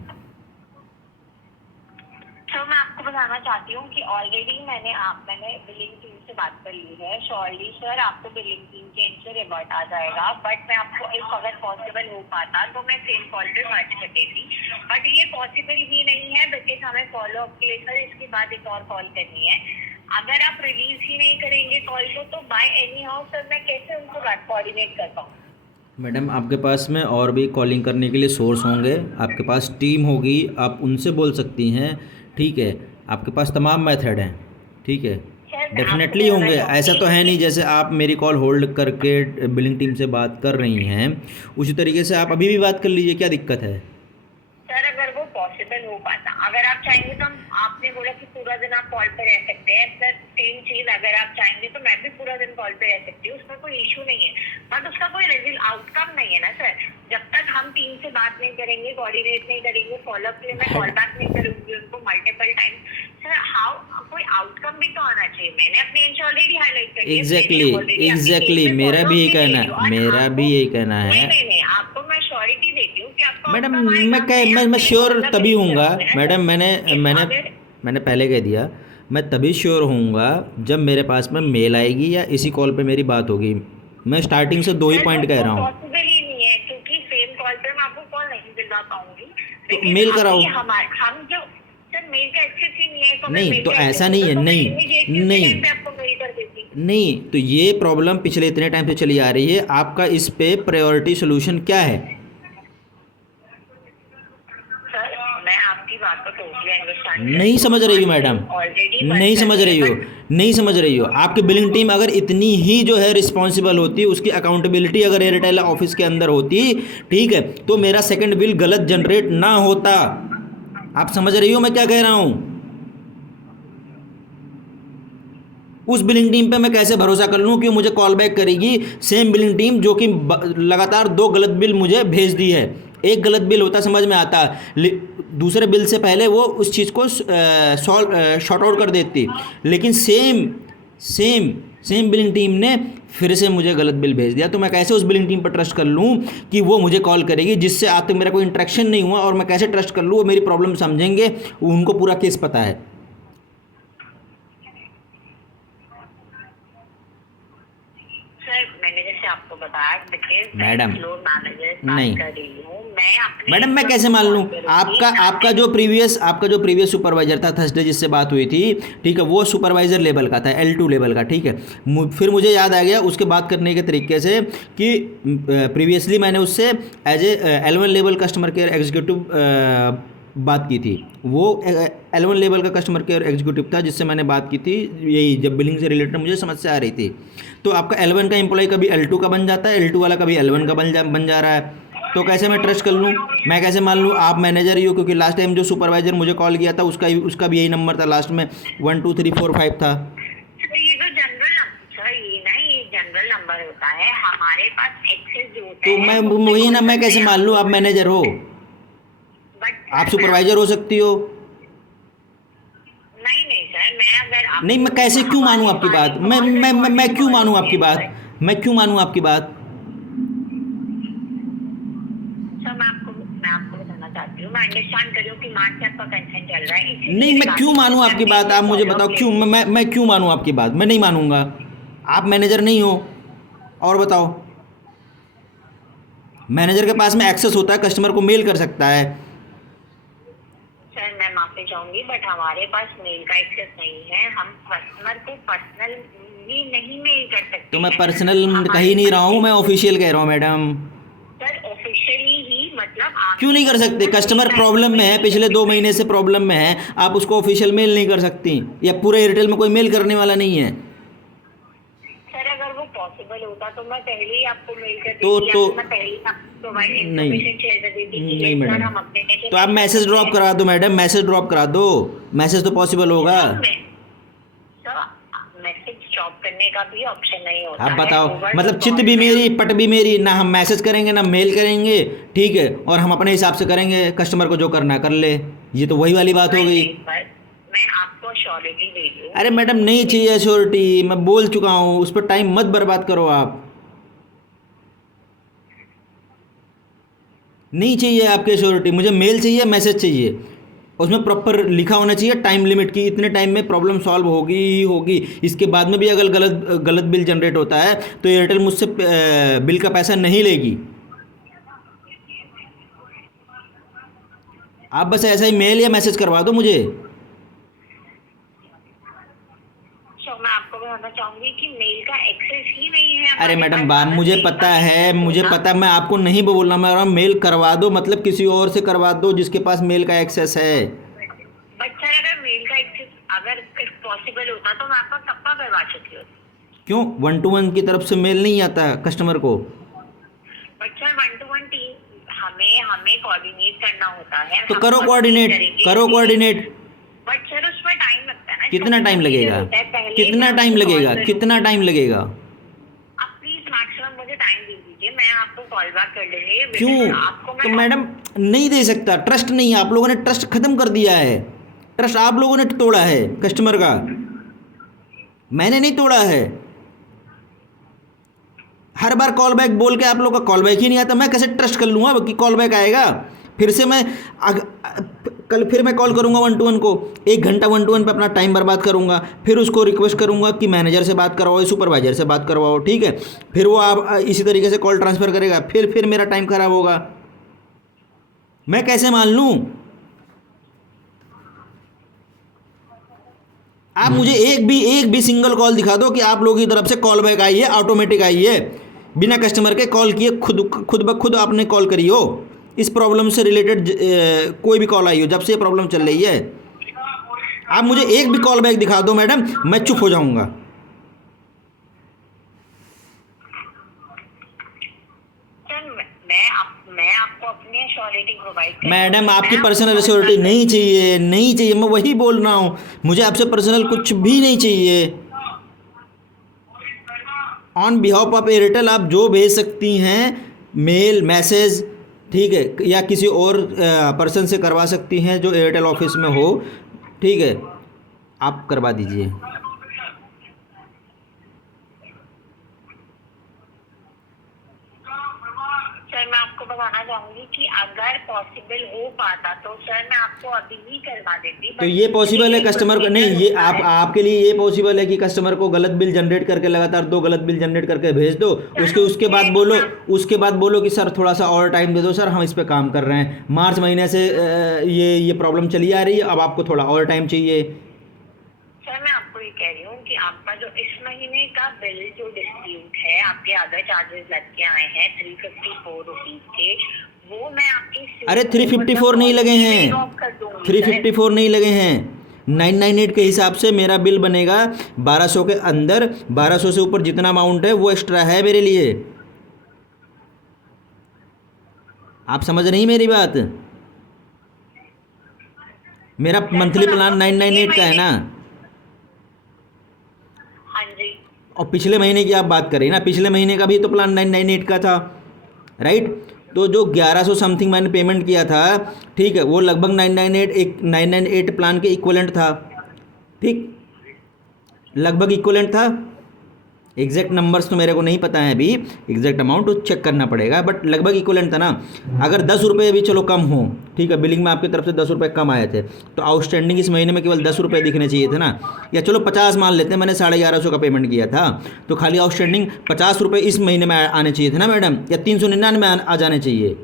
सर मैं आपको बताना चाहती हूँ कि ऑलरेडी मैंने बिलिंग टीम से बात कर ली है। श्योरली सर आपको बिलिंग टीम के एंड से रिवर्ट आ जाएगा, बट मैं आपको इफ अगर पॉसिबल हो पाता तो मैं सेम कॉल पे बात करती थी, बट ये पॉसिबल ही नहीं है बिकॉज हमें फॉलो अप के लिए सर इसके बाद एक और कॉल करनी है। अगर आप रिलीज ही नहीं करेंगे कॉल को तो बाय एनी हाउ सर मैं कैसे उनको बात कोऑर्डिनेट कर पाऊँ? मैडम आपके पास में और भी कॉलिंग करने के लिए सोर्स होंगे, आपके पास टीम होगी, आप उनसे बोल सकती हैं, ठीक है। आपके पास तमाम मेथड हैं, ठीक है, डेफिनेटली होंगे। ऐसा तो है नहीं जैसे आप मेरी कॉल होल्ड करके बिलिंग टीम से बात कर रही हैं, उसी तरीके से आप अभी भी बात कर लीजिए, क्या दिक्कत है? सर अगर वो पॉसिबल हो पाता, अगर आप चाहेंगे तो आपने बोला कि पूरा दिन आप कॉल पे रह सकते हैं, सर सेम चीज अगर आप चाहेंगे तो मैं भी पूरा दिन कॉल पे रह सकती हूँ, उसमें कोई इशू नहीं है, बट उसका कोई रिजल्ट आउटकम नहीं है ना सर। जब तक हम टीम से बात नहीं करेंगे, कोऑर्डिनेट नहीं करेंगे, फॉलो अप के लिए मैं कॉल बैक नहीं करूंगी उनको मल्टीपल टाइम, सर हाउ कोई आउटकम भी तो आना चाहिए। मैंने अपनी एंड ऑलरेडी हाईलाइट कर दिया। एग्जैक्टली मेरा भी यही कहना है। नहीं आपको मैं श्योरिटी देती हूँ कि आपको मैडम outcome आएगा। मैं श्योर तभी हूँगा मैडम, अगर मैंने पहले कह दिया, मैं तभी श्योर होऊंगा जब मेरे पास में मेल आएगी या इसी कॉल पे मेरी बात होगी। मैं स्टार्टिंग से 2 ही पॉइंट कह रहा हूँ। पॉसिबल ही नहीं है क्योंकि सेम कॉल पे मैं आपको कॉल नहीं दिलवा पाऊंगी। तो मेल कराओ। हम जो सर मेल का एक्सेस ही नहीं है तो नहीं तो ऐसा नहीं है, नहीं तो ये प्रॉब्लम पिछले इतने टाइम से चली आ रही है, आपका इस पे प्रायोरिटी सोल्यूशन क्या है? मैं आपकी बात को टोटली अंडरस्टैंड नहीं समझ रही हो मैडम, नहीं समझ रही हो। आपकी बिलिंग टीम अगर इतनी ही जो है रिस्पॉन्सिबल होती, उसकी अकाउंटेबिलिटी अगर एयरटेल ऑफिस के अंदर होती, ठीक है, तो मेरा सेकंड बिल गलत जनरेट ना होता। आप समझ रही हो मैं क्या कह रहा हूँ? उस बिलिंग टीम पे मैं कैसे भरोसा कर लूँ कि मुझे कॉल बैक करेगी? सेम बिलिंग टीम जो कि लगातार 2 गलत बिल मुझे भेज दी है। एक गलत बिल होता समझ में आता, दूसरे बिल से पहले वो उस चीज़ को शॉर्ट आउट कर देती, लेकिन सेम बिलिंग टीम ने फिर से मुझे गलत बिल भेज दिया। तो मैं कैसे उस बिलिंग टीम पर ट्रस्ट कर लूँ कि वो मुझे कॉल करेगी, जिससे आज तक मेरा कोई इंटरेक्शन नहीं हुआ, और मैं कैसे ट्रस्ट कर लूँ वो मेरी प्रॉब्लम समझेंगे, उनको पूरा केस पता है। मैंने जैसे आपको बताया मैडम नहीं मैं मैडम मैं कैसे मान लूँ? आपका जो प्रीवियस सुपरवाइजर था थर्सडे जिससे बात हुई थी, ठीक है, वो सुपरवाइजर लेवल का था, L2 लेवल का, ठीक है। फिर मुझे याद आ गया उसके बात करने के तरीके से कि प्रीवियसली मैंने उससे as a L1 level customer care executive बात की थी। वो L1 लेवल का कस्टमर केयर एग्जीक्यूटिव था जिससे मैंने बात की थी, यही जब बिलिंग से रिलेटेड मुझे समस्या आ रही थी। तो आपका L1 का एम्प्लॉय कभी L2 का बन जाता है, L2 वाला कभी L1 का बन जा रहा है। तो कैसे मैं ट्रस्ट कर लूँ? मैं कैसे मान लूँ? आप मैनेजर ही हो, क्योंकि लास्ट टाइम जो सुपरवाइजर मुझे कॉल किया था उसका भी यही नंबर था, लास्ट में 1 2 3 4 5 था। ये जनरल नंबर होता है, हमारे पास एक्सेस जो होता तो है मैं वही ना, मैं कैसे मान लूँ आप मैनेजर हो? आप सुपरवाइजर हो सकती हो। नहीं सर, नहीं मैं कैसे क्यों मानूं आपकी बात? मैं क्यों मानूं आपकी बात? मैं क्यों मानूं आपकी बात? सर मैं आपको बताना चाहती हूँ, मैं अंडरस्टैंड कर रही हूँ कि मार्च से आपका कंसर्न चल रहा है। नहीं मैं क्यों मानूं आपकी बात? आप मुझे बताओ क्यों? मैं क्यों मानूं आपकी बात? मैं नहीं मानूंगा। आप मैनेजर नहीं हो। और बताओ, मैनेजर के पास में एक्सेस होता है, कस्टमर को मेल कर सकता है। सर मैं माफी चाहूंगी बट हमारे पास मेल का एक्सेस नहीं है, हम कस्टमर को पर्सनल भी नहीं मेल कर सकते। तो मैं पर्सनल कह ही नहीं रहा हूँ, मैं ऑफिशियल कह रहा हूँ मैडम। सर ऑफिशियली ही मतलब आप क्यों नहीं कर सकते? कस्टमर प्रॉब्लम में है, पिछले 2 महीने से प्रॉब्लम में है, आप उसको ऑफिशियल मेल नहीं कर सकती, या पूरे एयरटेल में कोई मेल करने वाला नहीं है। सर अगर वो पॉसिबल होता तो मैं पहले ही आपको मेल कर देती, तो मैं पहले ही आपको नहीं शेयर कर देती। नहीं मैडम, तो आप मैसेज ड्रॉप करा दो मैडम, मैसेज ड्रॉप करा दो, मैसेज तो पॉसिबल होगा। मैसेज ड्रॉप करने का भी ऑप्शन नहीं होता। आप बताओ, मतलब चित भी मेरी पट भी मेरी, ना हम मैसेज करेंगे ना मेल करेंगे, ठीक है, और हम अपने हिसाब से करेंगे, कस्टमर को जो करना कर ले। ये तो वही वाली बात हो गई। मैं आपको श्योरिटी दे रही हूँ। अरे मैडम नहीं चाहिए श्योरिटी, मैं बोल चुका हूँ, उस पर टाइम मत बर्बाद करो आप। नहीं चाहिए आपके श्योरिटी, मुझे मेल चाहिए, मैसेज चाहिए, उसमें प्रॉपर लिखा होना चाहिए टाइम लिमिट की, इतने टाइम में प्रॉब्लम सॉल्व होगी ही होगी। इसके बाद में भी अगर गलत गलत बिल जनरेट होता है तो एयरटेल मुझसे बिल का पैसा नहीं लेगी। आप बस ऐसा ही मेल या मैसेज करवा दो मुझे। सो मैं आपको बताना चाहूंगी कि मेल का एक्सेस ही नहीं है अरे हमारे मैडम पास। बात अगर मुझे मेल पता का है, एक्सेस मुझे होता, पता, मैं आपको नहीं बोलना, मैं रहा मेल करवा दो, मतलब किसी और से करवा दो जिसके पास मेल का एक्सेस है। बट सर अगर मेल का एक्सेस अगर पॉसिबल होता तो मैं आपका कब का करवा चुकी होती। क्यों 1 to 1 की तरफ से मेल नहीं आता कस्टमर को? बट सर 1 to 1 टीम हमें हमें कोऑर्डिनेट करना होता है, तो हम करो कोऑर्डिनेट कोऑर्डिनेट, करेंगे करो कोऑर्डिनेट। बट सर उसमें टाइम लगता है ना, इसका कितना टाइम प्रोसीजर लगेगा? होता है। पहले कितना मैं टाइम आपको कॉल लगेगा? करूंगी, कितना टाइम लगेगा? आप प्लीज मैक्सिमम मुझे टाइम दे दीजिए, मैं आपको कॉल बैक कर लूंगी क्यों? विदिन, आपको तो मैं मैडम नहीं दे सकता, ट्रस्ट नहीं है, आप लोगों ने ट्रस्ट खत्म कर दिया है। ट्रस्ट आप लोगों ने तोड़ा है कस्टमर का, मैंने नहीं तोड़ा है। हर बार कॉल बैक बोल के आप लोग का कॉल बैक ही नहीं आता, मैं कैसे ट्रस्ट कर लूँगा कि कॉल बैक आएगा? फिर से मैं कल फिर मैं कॉल करूँगा 1 to 1 को, 1 घंटा 1 to 1 पे अपना टाइम बर्बाद करूँगा, फिर उसको रिक्वेस्ट करूँगा कि मैनेजर से बात करवाओ, सुपरवाइजर से बात करवाओ, ठीक है? फिर वो आप इसी तरीके से कॉल ट्रांसफ़र करेगा, फिर मेरा टाइम ख़राब होगा। मैं कैसे मान लूँ? आप मुझे एक भी सिंगल कॉल दिखा दो कि आप लोगों की तरफ से कॉल बैक आई है, ऑटोमेटिक आई है, बिना कस्टमर के कॉल किए, खुद ब खुद आपने कॉल करी हो, इस प्रॉब्लम से रिलेटेड कोई भी कॉल आई हो जब से ये प्रॉब्लम चल रही है। आप मुझे एक भी कॉल बैक दिखा दो मैडम, मैं चुप हो जाऊंगा। सर मैं आपको अपनी श्योरिटी प्रोवाइड कर मैडम आपकी पर्सनल सिक्योरिटी नहीं चाहिए, नहीं चाहिए, मैं वही बोल रहा हूँ, मुझे आपसे पर्सनल कुछ भी नहीं चाहिए। ऑन बिहाफ ऑफ एयरटेल आप जो भेज सकती हैं, मेल मैसेज, ठीक है, या किसी और पर्सन से करवा सकती हैं जो एयरटेल ऑफिस में हो, ठीक है, आप करवा दीजिए। सर मैं आपको बताना चाहूंगी कि अगर पॉसिबल हो पाता तो सर मैं आपको अभी ही करवा देती। तो ये पॉसिबल है कस्टमर को? नहीं, ये आपके लिए ये पॉसिबल है कि कस्टमर को गलत बिल जनरेट करके लगातार 2 गलत बिल जनरेट करके भेज दो, उसके बाद बोलो कि सर थोड़ा सा और टाइम दे दो सर, हम इस पे काम कर रहे हैं, मार्च महीने से ये प्रॉब्लम चली आ रही है, अब आपको थोड़ा और टाइम चाहिए। सर मैं आपको ये कह रही हूँ कि आपका जो इस महीने का बिल जो डिस्प्यूट है, आपके अदर चार्जेस लग के आए हैं 354 रुपीज के, वो मैं आपकी अरे 354 नहीं लगे हैं, 354 नहीं लगे हैं, 998 के हिसाब से मेरा बिल बनेगा 1200 के अंदर, 1200 से ऊपर जितना अमाउंट है वो एक्स्ट्रा है मेरे लिए। आप समझ रही मेरी बात? मेरा मंथली प्लान 998 का है ना। हाँ जी। और पिछले महीने की आप बात करें ना, पिछले महीने का भी तो प्लान 998 का था, राइट? तो जो 1100 समथिंग मैंने पेमेंट किया था, ठीक है, वो लगभग 998 प्लान के इक्वलेंट था, ठीक, लगभग इक्वलेंट था। एग्जैक्ट नंबर्स तो मेरे को नहीं पता है अभी, एग्जैक्ट अमाउंट तो चेक करना पड़ेगा, बट लगभग इक्वलेंट था ना। अगर 10 रुपये भी चलो कम हो, ठीक है, बिलिंग में आपकी तरफ से 10 रुपये कम आए थे, तो आउटस्टैंडिंग इस महीने में केवल 10 रुपये दिखने चाहिए थे ना, या चलो 50 मान लेते हैं, मैंने 1150 का पेमेंट किया था, तो खाली आउटस्टैंडिंग 50 रुपये इस महीने में आने चाहिए थे ना मैडम, या 399 आ जाने चाहिए?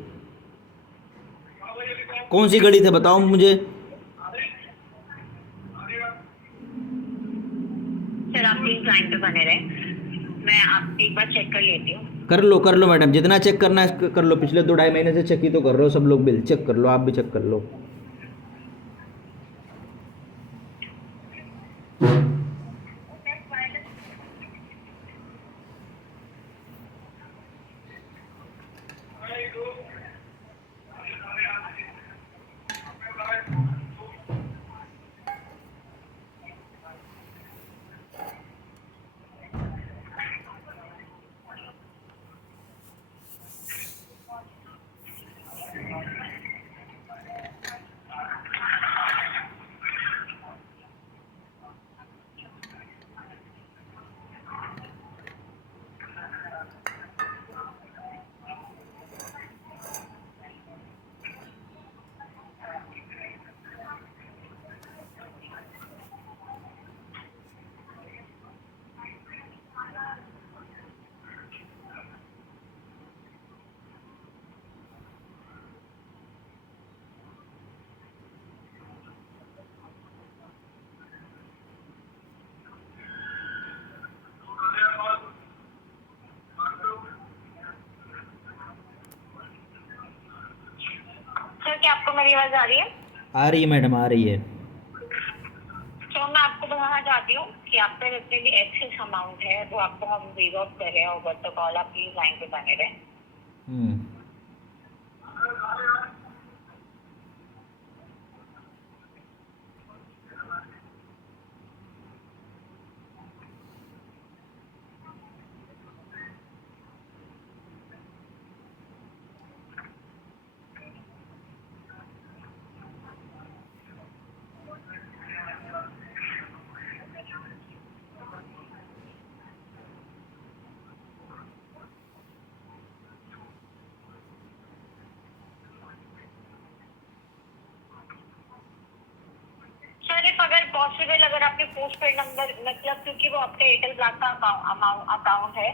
कौन सी घड़ी थे बताओ मुझे। सर आप प्लीज लाइन पे बने रहे, मैं आप एक बार चेक कर लेती हूँ। कर लो मैडम, जितना चेक करना है कर लो, पिछले 2-2.5 महीने से चेक ही तो कर रहे हो सब लोग, बिल चेक कर लो, आप भी चेक कर लो। मेरी आवाज आ रही है? आ रही है मैडम, आ रही है। तो मैं आपको बताना चाहती हूँ कि आपका जितने भी एक्सेस अमाउंट है वो आपको हम वेव ऑफ कर रहे हैं ओवर द कॉल। आप प्लीज लाइन पे बने रहें। हम्म। सर इफ अगर पॉसिबल, अगर आपके पोस्ट पेड नंबर, मतलब क्योंकि वो आपका एयरटेल ब्लैक का अकाउंट है,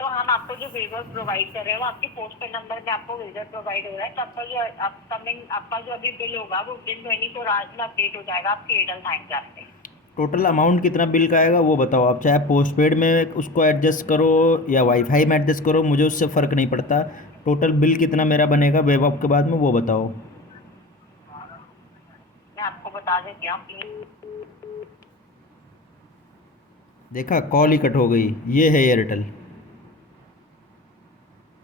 तो हम आपको जो वेवर प्रोवाइड कर रहे हैं वो आपके पोस्ट पेड नंबर में आपको वेवर प्रोवाइड हो रहा है। तो आपका जो अपकमिंग आपका जो अभी बिल होगा वो विदिन 24 आवर्स में अपडेट हो जाएगा आपके एयरटेल थैंक्स ऐप पे। टोटल अमाउंट कितना बिल का आएगा वो बताओ आप, चाहे पोस्ट पेड में उसको एडजस्ट करो या वाईफाई में एडजस्ट करो, मुझे उससे फ़र्क नहीं पड़ता। टोटल बिल कितना मेरा बनेगा वेब ऑफ के बाद में वो बताओ। मैं आपको बता देती हूँ प्लीज। देखा, कॉल ही कट हो गई। ये है एयरटेल।